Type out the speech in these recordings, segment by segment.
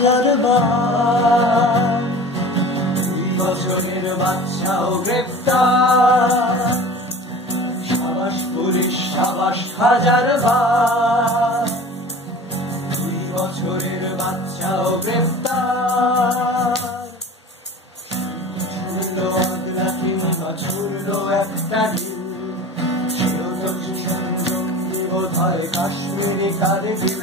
হাজারবার। 2 বছরের বাচ্চাও গ্রেপ্তার, সাবাস পুলিশ সাবাস হাজারবার। 2 বছরের বাচ্চাও গ্রেপ্তার। ছুড়লো আগলা কিংবা ছুড়লো একটা ঢিল, সেও তো ভীষণ জঙ্গি বোধহয় কাশ্মীরি কারগিল।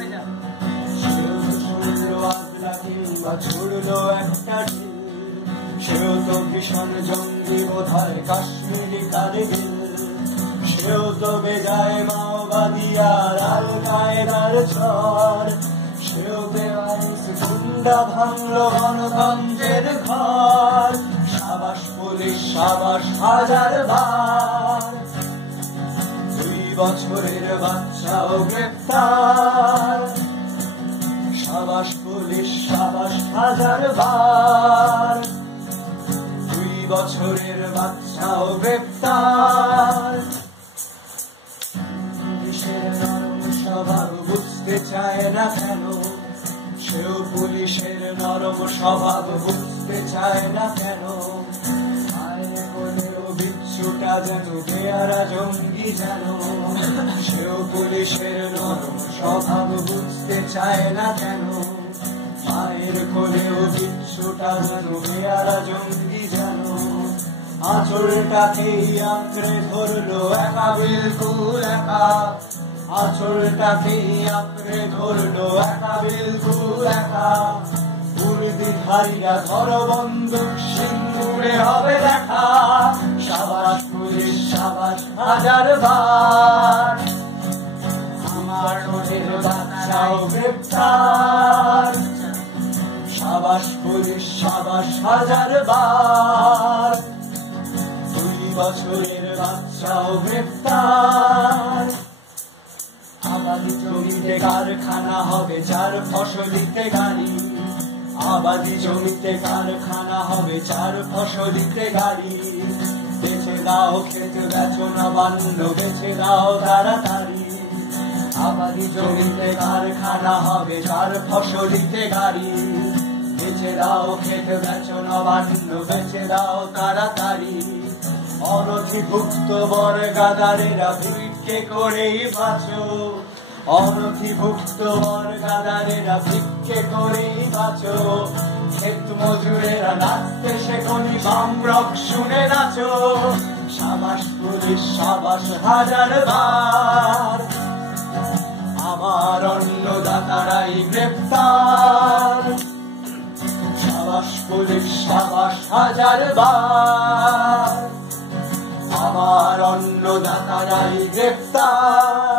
সেও তো ছুড়লো আগলা কিংবা ছুড়লো একটা ঢিল, সেও তো ভীষণ জঙ্গি বোধহয় কাশ্মীরি কারগিল। সেও তো বেজায় মাওবাদী আর আল কায়েদার ঝড়, সেও বেওয়ারিশ গুন্ডা ভাঙলো গণতন্ত্রের ঘর। সাবাস পুলিশ সাবাস হাজারবার। 2 বছরের বাচ্চাও গ্রেপ্তার, সাবাস পুলিশ সাবাস হাজারবার। 2 বছরের বাচ্চাও গ্রেপ্তার। পুলিশের নরম স্বভাব বুঝতে চায় না কেন, সেও পুলিশের নরম স্বভাব বুঝতে চায় না কেন। মায়ের কোলেও বিচ্ছুটা যেন পেয়ারা জঙ্গি যেন, সেও পুলিশের নরম স্বভাব বুঝতে চায় না কেন। মায়ের কোলেও বিচ্ছুটা যেন পেয়ারা জঙ্গি যেন। আঁচড়টাকেই আঁকড়ে ধরলো একা, বিলকুল একা। আঁচড়টাকেই আঁকড়ে ধরলো একা, বিলকুল একা। বুড়িধারীরা ধর বন্দুক, সিঙ্গুরে হবে দেখা। সাবাস পুলিশ সাবাস হাজারবার। আমার মনের বাচ্চাও গ্রেপ্তার, সাবাস পুলিশ সাবাস হাজারবার। 2 বছরের বাচ্চাও গ্রেপ্তার। আবাদি জমিতে কারখানা হবে, 4 ফসলিতে গাড়ি। আবাদি জমিতে কারখানা হবে, 4 ফসলিতে গাড়ি। বেচে দাও খেত বেচো নবান্ন, বেচে দাও তাড়াতাড়ি। আবাদি জমিতে কারখানা হবে, 4 ফসলিতে গাড়ি। বেচে দাও খেত বেচো নবান্ন, বেচে দাও তাড়াতাড়ি। অনথিভুক্ত বর্গাদারেরা ভিক্ষে করেই বাঁচো, অনথিভুক্ত বর্গাদারেরা ভিক্ষে করেই বাঁচো। ক্ষেত মজুরেরা নাচতে শেখনি, বামরক শুনে নাচো। সাবাস পুলিশ সাবাস হাজারবার। আমার অন্নদাতারাই গ্রেপ্তার, সাবাস পুলিশ সাবাস হাজারবার। আমার অন্নদাতারাই গ্রেপ্তার।